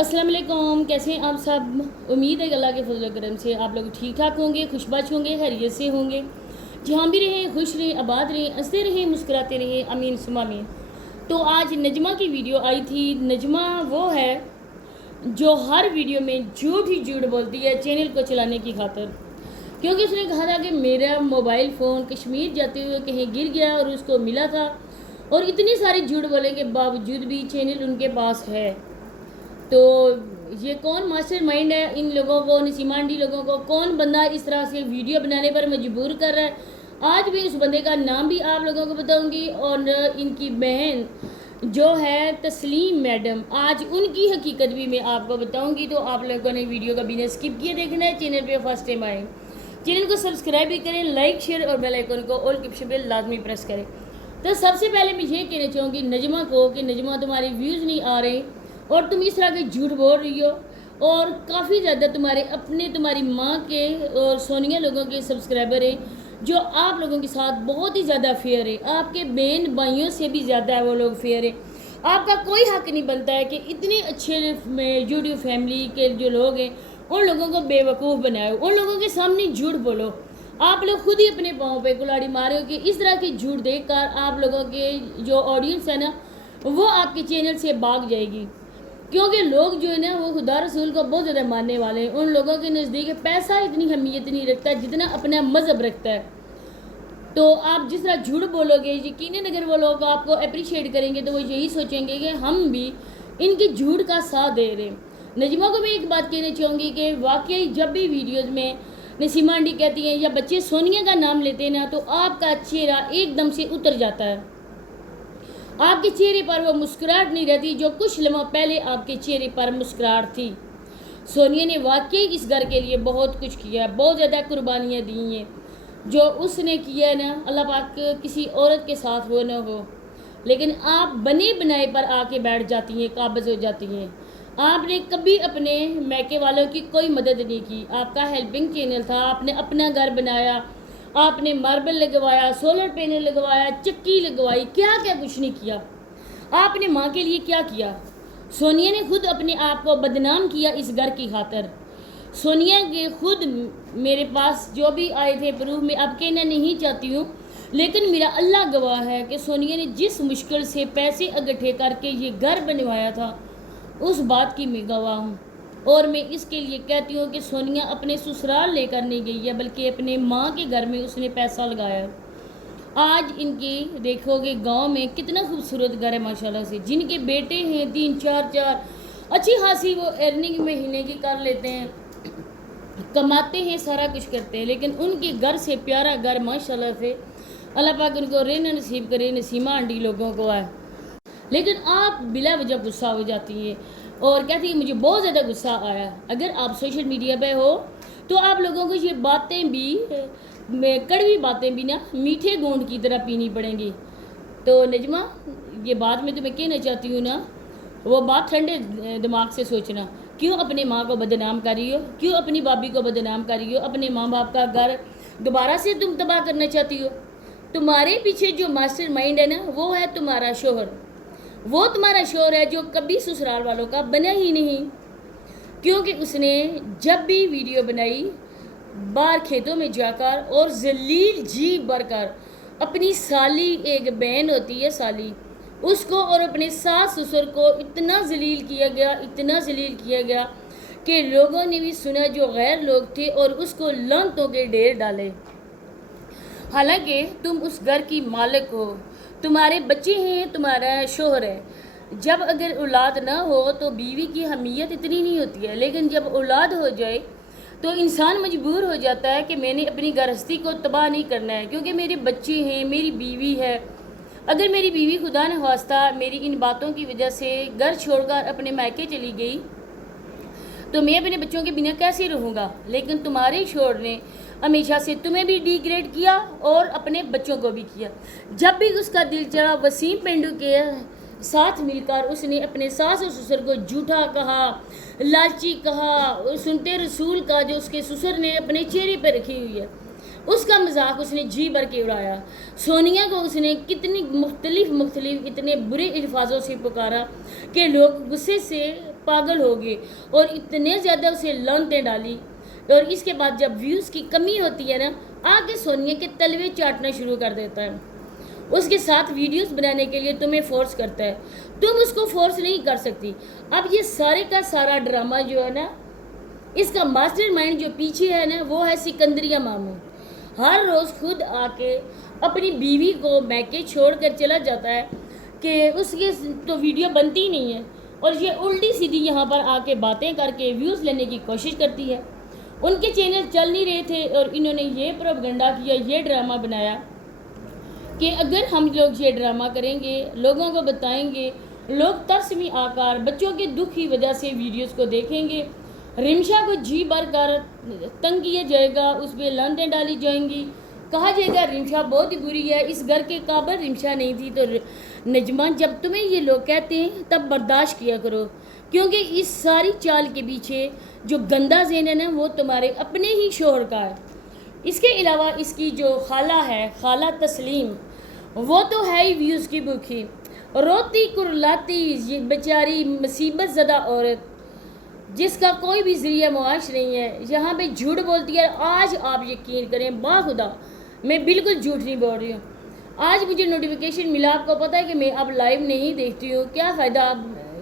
अस्सलाम वालेकुम, कैसे हैं आप सब। उम्मीद है कि अल्लाह के फजल करम से आप लोग ठीक ठाक होंगे, खुशबच होंगे, खैरियत से होंगे। जहाँ भी रहें खुश रहें, आबाद रहें, हंसते रहें, मुस्कुराते रहें, अमीन सुमा अमीन। तो आज नजमा की वीडियो आई थी। नजमा वो है जो हर वीडियो में झूठ ही झूठ बोलती है चैनल को चलाने की खातिर, क्योंकि उसने कहा था कि मेरा मोबाइल फ़ोन कश्मीर जाते हुए कहीं गिर गया और उसको मिला था, और इतनी सारी झूठ बोलने के बावजूद भी चैनल उनके पास है। तो ये कौन मास्टर माइंड है इन लोगों को, नसीमांडी लोगों को, कौन बंदा इस तरह से वीडियो बनाने पर मजबूर कर रहा है। आज भी उस बंदे का नाम भी आप लोगों को बताऊंगी, और इनकी बहन जो है तस्लीम मैडम, आज उनकी हकीकत भी मैं आपको बताऊंगी। तो आप लोगों ने वीडियो का बिना स्किप किए देखना है। चैनल पे फर्स्ट टाइम आए, चैनल को सब्सक्राइब भी करें, लाइक शेयर और बेल आइकन को ऑल ऑप्शन पे लाजमी प्रेस करें। तो सबसे पहले मैं ये कहना चाहूँगी नजमा को कि नजमा, तुम्हारे व्यूज़ नहीं आ रहे और तुम इस तरह के झूठ बोल रही हो, और काफ़ी ज़्यादा तुम्हारी माँ के और सोनिया लोगों के सब्सक्राइबर हैं जो आप लोगों के साथ बहुत ही ज़्यादा फेयर है। आपके बहन भाइयों से भी ज़्यादा है वो लोग फेयर है। आपका कोई हक नहीं बनता है कि इतनी अच्छे यूट्यूब फैमिली के जो लोग हैं उन लोगों को बेवकूफ़ बनाओ, उन लोगों के सामने झूठ बोलो। आप लोग खुद ही अपने पाँव पे कुल्हाड़ी मारे हो कि इस तरह के झूठ देखकर आप लोगों के जो ऑडियंस है ना वो आपके चैनल से भाग जाएगी, क्योंकि लोग जो है ना वो खुदा रसूल को बहुत ज़्यादा मानने वाले हैं। उन लोगों के नज़दीक पैसा इतनी अहमियत नहीं रखता जितना अपना मज़हब रखता है। तो आप जिस तरह झूठ बोलोगे, यकीनन अगर वो लोग आपको अप्रिशिएट करेंगे तो वो यही सोचेंगे कि हम भी इनके झूठ का साथ दे रहे हैं। नजमा को मैं एक बात कहना चाहूँगी कि वाकई जब भी वीडियोज़ में नसीमा आंटी कहती हैं या बच्चे सोनिया का नाम लेते हैं ना, तो आपका चेहरा एकदम से उतर जाता है। आपके चेहरे पर वो मुस्कुराहट नहीं रहती जो कुछ लम्हा पहले आपके चेहरे पर मुस्कुराहट थी। सोनिया ने वाकई इस घर के लिए बहुत कुछ किया, बहुत ज़्यादा कुर्बानियाँ दी हैं। जो उसने किया है ना, अल्लाह पाक किसी औरत के साथ वो ना हो, लेकिन आप बने बनाए पर आके बैठ जाती हैं, काबज़ हो जाती हैं। आपने कभी अपने मैके वालों की कोई मदद नहीं की। आपका हेल्पिंग चैनल था, आपने अपना घर बनाया, आपने मार्बल लगवाया, सोलर पैनल लगवाया, चक्की लगवाई, क्या क्या कुछ नहीं किया। आपने माँ के लिए क्या किया। सोनिया ने खुद अपने आप को बदनाम किया इस घर की खातिर। सोनिया के खुद मेरे पास जो भी आए थे प्रूफ में अब कहना नहीं चाहती हूँ, लेकिन मेरा अल्लाह गवाह है कि सोनिया ने जिस मुश्किल से पैसे इकट्ठे करके ये घर बनवाया था उस बात की मैं गवाह हूँ। और मैं इसके लिए कहती हूँ कि सोनिया अपने ससुराल लेकर नहीं गई है, बल्कि अपने माँ के घर में उसने पैसा लगाया। आज इनके देखोगे गांव में कितना खूबसूरत घर है माशाल्लाह से। जिनके बेटे हैं 3-4 अच्छी खासी वो अर्निंग महीने की कर लेते हैं, कमाते हैं, सारा कुछ करते हैं, लेकिन उनके घर से प्यारा घर माशाल्लाह से अल्लाह पाक उनको रहना नसीब करे। नसीमा आंटी लोगों को है, लेकिन आप बिला वजह गुस्सा हो जाती है और कहती है मुझे बहुत ज़्यादा गुस्सा आया। अगर आप सोशल मीडिया पे हो तो आप लोगों को ये बातें भी, कड़वी बातें भी ना मीठे गोंद की तरह पीनी पड़ेंगी। तो नजमा, ये बात मैं तुम्हें कहना चाहती हूँ ना, वो बात ठंडे दिमाग से सोचना। क्यों अपने माँ को बदनाम कर रही हो, क्यों अपनी भाभी को बदनाम कर रही हो, अपने माँ बाप का घर दोबारा से तुम तबाह करना चाहती हो। तुम्हारे पीछे जो मास्टर माइंड है ना वो है तुम्हारा शोहर। वो तुम्हारा शोहर है जो कभी ससुराल वालों का बना ही नहीं, क्योंकि उसने जब भी वीडियो बनाई बाहर खेतों में जाकर और जलील जी भरकर अपनी साली, एक बहन होती है साली, उसको और अपने सास ससुर को इतना जलील किया गया, इतना जलील किया गया कि लोगों ने भी सुना जो गैर लोग थे और उसको लानतों के ढेर डाले। हालांकि तुम उस घर की मालिक हो, तुम्हारे बच्चे हैं, तुम्हारा शोहर है। जब अगर औलाद ना हो तो बीवी की अहमियत इतनी नहीं होती है, लेकिन जब औलाद हो जाए तो इंसान मजबूर हो जाता है कि मैंने अपनी गृहस्थी को तबाह नहीं करना है, क्योंकि मेरे बच्चे हैं, मेरी बीवी है। अगर मेरी बीवी खुदा न खास्ता मेरी इन बातों की वजह से घर छोड़कर अपने मायके चली गई तो मैं अपने बच्चों के बिना कैसे रहूँगा। लेकिन तुम्हारे शोहर ने हमेशा से तुम्हें भी डिग्रेड किया और अपने बच्चों को भी किया। जब भी उसका दिल चढ़ा वसीम पेंडू के साथ मिलकर उसने अपने सास और ससुर को झूठा कहा, लालची कहा, सुनते रसूल का जो उसके ससुर ने अपने चेहरे पर रखी हुई है उसका मजाक उसने जी भर के उड़ाया। सोनिया को उसने कितनी मुख्तलिफ इतने बुरे अल्फाजों से पुकारा कि लोग गुस्से से پاگل ہو گئے اور اتنے زیادہ اسے لعنتیں ڈالی، اور اس کے بعد جب ویوز کی کمی ہوتی ہے نا، آگے سونیا کے تلوے چاٹنا شروع کر دیتا ہے، اس کے ساتھ ویڈیوز بنانے کے لیے تمہیں فورس کرتا ہے، تم اس کو فورس نہیں کر سکتی۔ اب یہ سارے کا سارا ڈرامہ جو ہے نا، اس کا ماسٹر مائنڈ جو پیچھے ہے نا، وہ ہے سکندریہ ماموں۔ ہر روز خود آ کے اپنی بیوی کو میکے چھوڑ کر چلا جاتا ہے کہ اس کے تو ویڈیو بنتی نہیں ہے، اور یہ الٹی سیدھی یہاں پر آ کے باتیں کر کے ویوز لینے کی کوشش کرتی ہے۔ ان کے چینل چل نہیں رہے تھے اور انہوں نے یہ پروپیگنڈا کیا، یہ ڈرامہ بنایا کہ اگر ہم لوگ یہ ڈرامہ کریں گے، لوگوں کو بتائیں گے، لوگ ترس میں آ کر بچوں کے دکھ کی وجہ سے ویڈیوز کو دیکھیں گے، رمشا کو جی بھر کر تنگ کیا جائے گا، اس پہ لعنتیں ڈالی جائیں گی، کہا جائے گا رمشا بہت ہی بری ہے، اس گھر کے قابل رمشا نہیں تھی۔ تو نجمہ، جب تمہیں یہ لوگ کہتے ہیں تب برداشت کیا کرو، کیونکہ اس ساری چال کے پیچھے جو گندا ذہن ہے نا، وہ تمہارے اپنے ہی شوہر کا ہے۔ اس کے علاوہ اس کی جو خالہ ہے، خالہ تسلیم، وہ تو ہے ہی ویوز کی بھوکی، روتی کرلاتی یہ بیچاری مصیبت زدہ عورت، جس کا کوئی بھی ذریعہ معاش نہیں ہے، یہاں پہ جھوٹ بولتی ہے۔ آج آپ یقین کریں، با خدا میں بالکل جھوٹ نہیں بول رہی ہوں، آج مجھے نوٹیفیکیشن ملا، آپ کو پتہ ہے کہ میں اب لائیو نہیں دیکھتی ہوں، کیا فائدہ اب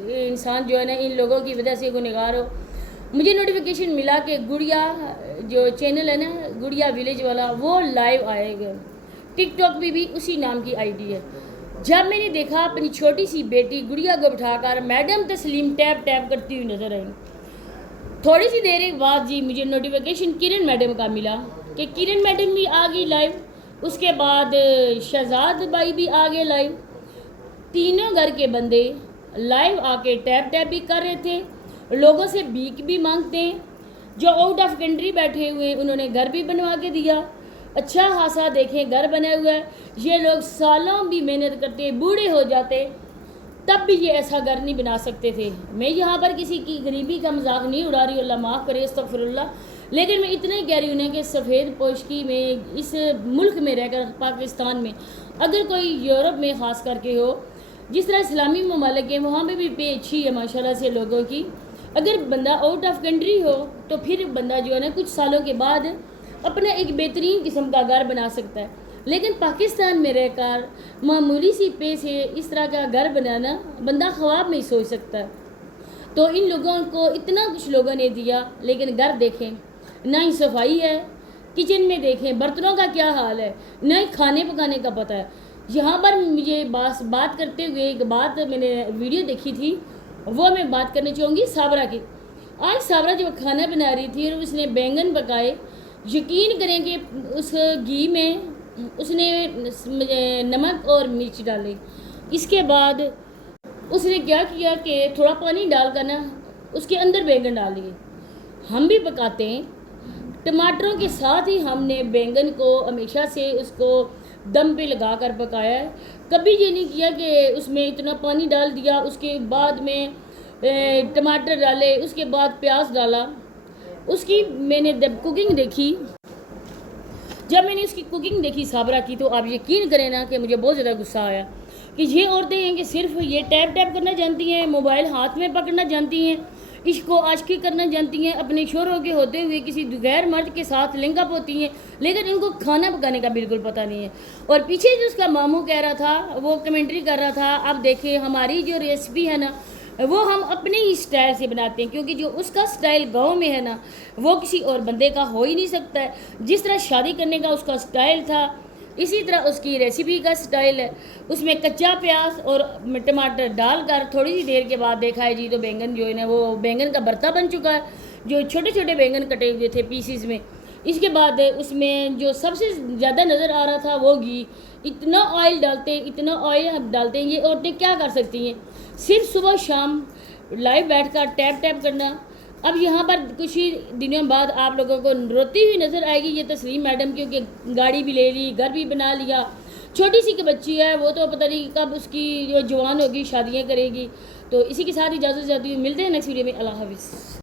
انسان جو ہے نا ان لوگوں کی وجہ سے گنہگار ہو۔ مجھے نوٹیفیکیشن ملا کہ گڑیا جو چینل ہے نا، گڑیا ویلیج والا، وہ لائیو آئے گا، ٹک ٹاک پہ بھی اسی نام کی آئی ڈی ہے۔ جب میں نے دیکھا اپنی چھوٹی سی بیٹی گڑیا کو بٹھا کر میڈم تسلیم ٹیپ ٹیپ کرتی ہوئی نظر آئی۔ تھوڑی سی دیر کے بعد جی مجھے نوٹیفیکیشن کرن میڈم کا ملا کہ کرن میڈم بھی آ گئی لائیو، اس کے بعد شہزاد بھائی بھی آ گئے لائیو، تینوں گھر کے بندے لائیو آ کے ٹیپ ٹیپ بھی کر رہے تھے، لوگوں سے بھیک بھی مانگتے ہیں، جو آؤٹ آف کنٹری بیٹھے ہوئے انہوں نے گھر بھی بنوا کے دیا، اچھا خاصا دیکھیں گھر بنا ہوا ہے۔ یہ لوگ سالوں بھی محنت کرتے، بوڑھے ہو جاتے، تب بھی یہ ایسا گھر نہیں بنا سکتے تھے۔ میں یہاں پر کسی کی غریبی کا مذاق نہیں اڑا رہی، اللہ معاف کرے، استغفر اللہ، لیکن میں اتنا ہی کہہ رہی ہوں کہ سفید پوشکی میں اس ملک میں رہ کر، پاکستان میں، اگر کوئی یورپ میں خاص کر کے ہو، جس طرح اسلامی ممالک ہیں وہاں پہ بھی پے اچھی ہے ماشاءاللہ سے لوگوں کی، اگر بندہ آؤٹ آف کنٹری ہو تو پھر بندہ جو ہے نا کچھ سالوں کے بعد اپنا ایک بہترین قسم کا گھر بنا سکتا ہے، لیکن پاکستان میں رہ کر معمولی سی پے سے اس طرح کا گھر بنانا بندہ خواب میں ہی سوچ سکتا ہے۔ تو ان لوگوں کو اتنا کچھ لوگوں نے دیا، لیکن گھر دیکھیں، نہ ہی صفائی ہے، کچن میں دیکھیں برتنوں کا کیا حال ہے، نہ ہی کھانے پکانے کا پتہ ہے۔ یہاں پر مجھے بات کرتے ہوئے ایک بات میں نے ویڈیو دیکھی تھی، وہ میں بات کرنا چاہوں گی صابرہ کی۔ آج صابرہ جب کھانا بنا رہی تھی اور اس نے بینگن پکائے، یقین کریں کہ اس گھی میں اس نے نمک اور مرچ ڈالے، اس کے بعد اس نے کیا کیا کہ تھوڑا پانی ڈال کر نا اس کے اندر بینگن ڈال دیے۔ ہم بھی پکاتے ہیں ٹماٹروں کے ساتھ ہی، ہم نے بینگن کو ہمیشہ سے اس کو دم پہ لگا کر پکایا ہے، کبھی یہ نہیں کیا کہ اس میں اتنا پانی ڈال دیا، اس کے بعد میں ٹماٹر ڈالے، اس کے بعد پیاز ڈالا۔ اس کی میں نے جب کوکنگ دیکھی، جب میں نے اس کی کوکنگ دیکھی صابرہ کی، تو آپ یقین کریں نا کہ مجھے بہت زیادہ غصہ آیا کہ یہ عورتیں ہیں کہ صرف یہ ٹیپ ٹیپ کرنا جانتی ہیں، موبائل ہاتھ میں پکڑنا جانتی ہیں، عشق و عاشقی کرنا جانتی ہیں، اپنے شوہروں کے ہوتے ہوئے کسی غیر مرد کے ساتھ لنک اپ ہوتی ہیں، لیکن ان کو کھانا پکانے کا بالکل پتہ نہیں ہے۔ اور پیچھے جو اس کا ماموں کہہ رہا تھا، وہ کمنٹری کر رہا تھا، اب دیکھیں ہماری جو ریسپی ہے نا وہ ہم اپنے ہی سٹائل سے بناتے ہیں، کیونکہ جو اس کا سٹائل گاؤں میں ہے نا وہ کسی اور بندے کا ہو ہی نہیں سکتا ہے۔ جس طرح شادی کرنے کا اس کا سٹائل تھا، اسی طرح اس کی ریسیپی کا سٹائل ہے۔ اس میں کچا پیاز اور ٹماٹر ڈال کر تھوڑی سی دیر کے بعد دیکھا ہے جی تو بینگن جو ہے نا وہ بینگن کا بھرتا بن چکا ہے، جو چھوٹے چھوٹے بینگن کٹے ہوئے تھے پیسز میں۔ اس کے بعد اس میں جو سب سے زیادہ نظر آ رہا تھا وہ گھی، اتنا آئل ڈالتے ہیں، اتنا آئل ڈالتے ہیں، یہ عورتیں کیا کر سکتی ہیں؟ صرف صبح شام لائیو بیٹھ کر ٹیپ ٹیپ کرنا۔ اب یہاں پر کچھ ہی دنوں بعد آپ لوگوں کو روتی ہوئی نظر آئے گی یہ تسلیم میڈم، کیونکہ گاڑی بھی لے لی، گھر بھی بنا لیا، چھوٹی سی کہ بچی ہے، وہ تو پتہ نہیں کب اس کی جو جوان ہوگی شادیاں کرے گی۔ تو اسی کے ساتھ اجازت چاہتی ہوں، ملتے ہیں نیکسٹ ویڈیو میں، اللہ حافظ۔